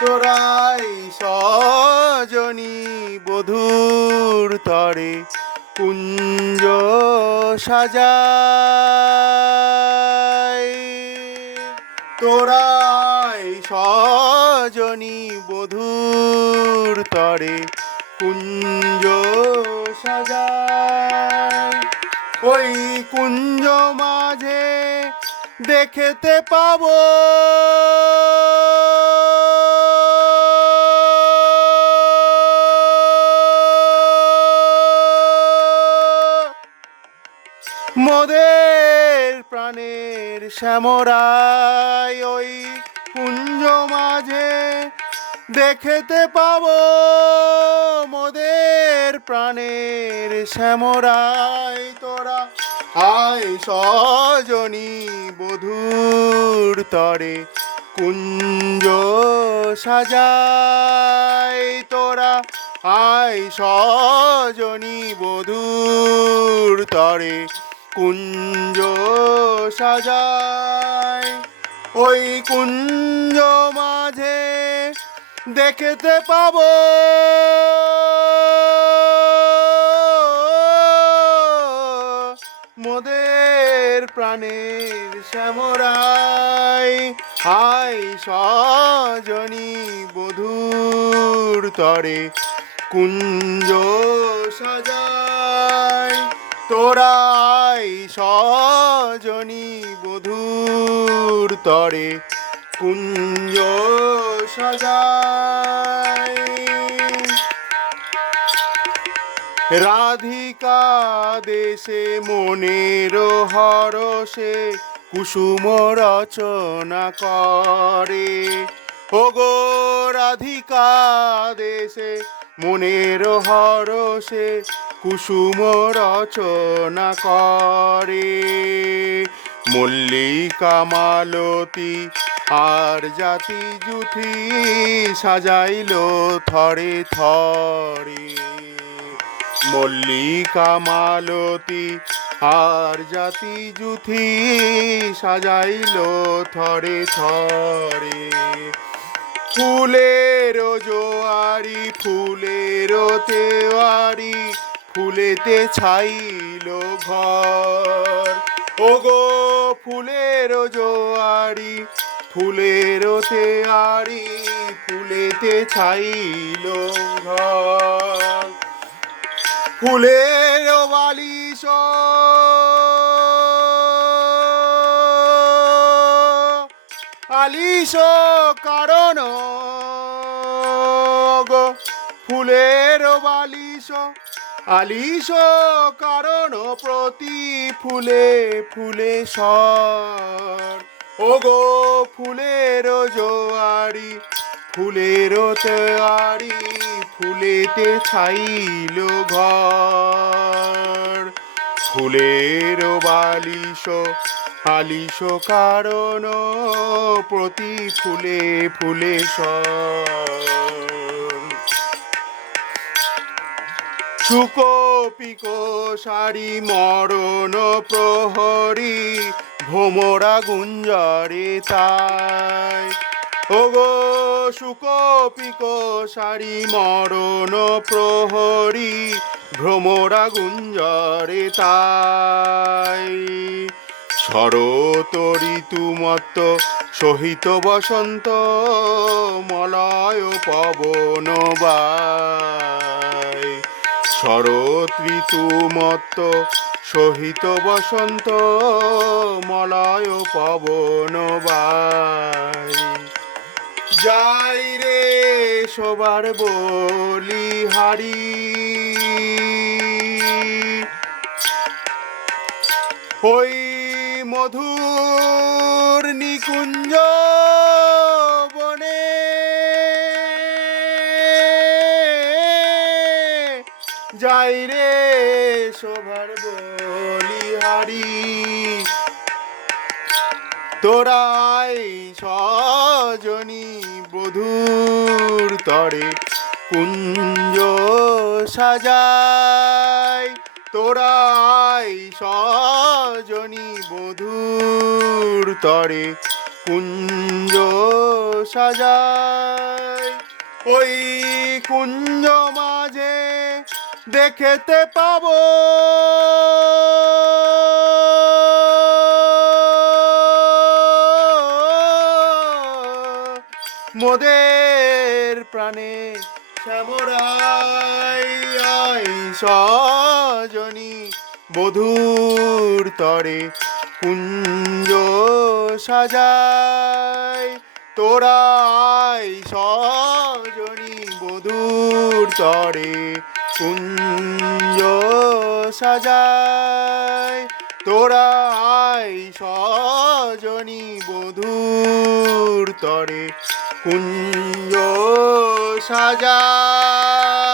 তোরাই সজনী বধুর তরে কুঞ্জ সাজায় তোরাই সজনী বধুর তরে কুঞ্জ সাজায় ওই কুঞ্জ মাঝে দেখতে পাবো। মোদের প্রাণের শ্যামরাই ওই কুঞ্জ মাঝে দেখতে পাব। মোদের প্রাণের শ্যামরাই তোরা আয় সজনী বধুর তরে কুঞ্জ সাজাই তোরা আয় সজনী বধুর তরে কুঞ্জ সাজায়। ওই কুঞ্জ মাঝে দেখতে পাবো। মোদের প্রাণের শ্যামরাই হাই সজনী বধুর তরে কুঞ্জ সাজায়। তোরাই সজনী বধুর তরে কুঞ্জ সাজায় রাধিকা দেশে মনের হরসে কুসুম রচনা করে। ওগো রাধিকা দেশে মনের হরসে কুসুম রচনা করে। মল্লিকা মালতী আর জাতি জুথি সাজাইল থরে থরে। মল্লিকা মালতী আর জাতি জুথি সাজাইল থরে থরে। ফুলের জোয়ারি, ফুলের তেওয়ারি ফুলেতে ছাইল ঘর। ওগো ফুলের জোয়ারি, ফুলের তেওয়ারি ফুলেতে ছাইল ঘর। ফুলের বালিশ আলিশ কারণ গো। ফুলের বালিশ আলিশ, কারণ প্রতি ফুলে ফুলে সর ও গো ফুলের জোয়ারি, ফুলের তেওয়ারি ফুলেতে ছাইল ঘর। ফুলের বালিশ, আলিশ, কারণ প্রতি ফুলে ফুলে সর শুকো পিকো শাড়ি মরণ প্রহরী ভোমরা গুঞ্জরে তাই। ওগো পিকো শাড়ি মরণ প্রহরী ভ্রমরা গুঞ্জরে তাই। শরত ঋতুমত্ত সহিত বসন্ত, মলয় পবন বাই। শরৎ ঋতুমত্ত সহিত বসন্ত মলয় পবন বাই যাই রে সবার বলি হারি। ওই মধুর নিকুঞ্জ সবার বলিহারি তোরাই সজনী বধুর তরে কুঞ্জ সাজায় তোরাই সজনী বধুর তরে কুঞ্জ সাজায় ওই কুঞ্জ মাঝে দেখতে পাবো। মোদের প্রাণে শ্যামরাই সজনী বধুর তরে কুঞ্জ সাজায় তোরা আই সজনী বধুর তরে কুঞ্জ সাজায়। তোরা আই সজনী বধুর তরে কুঞ্জ সাজায়।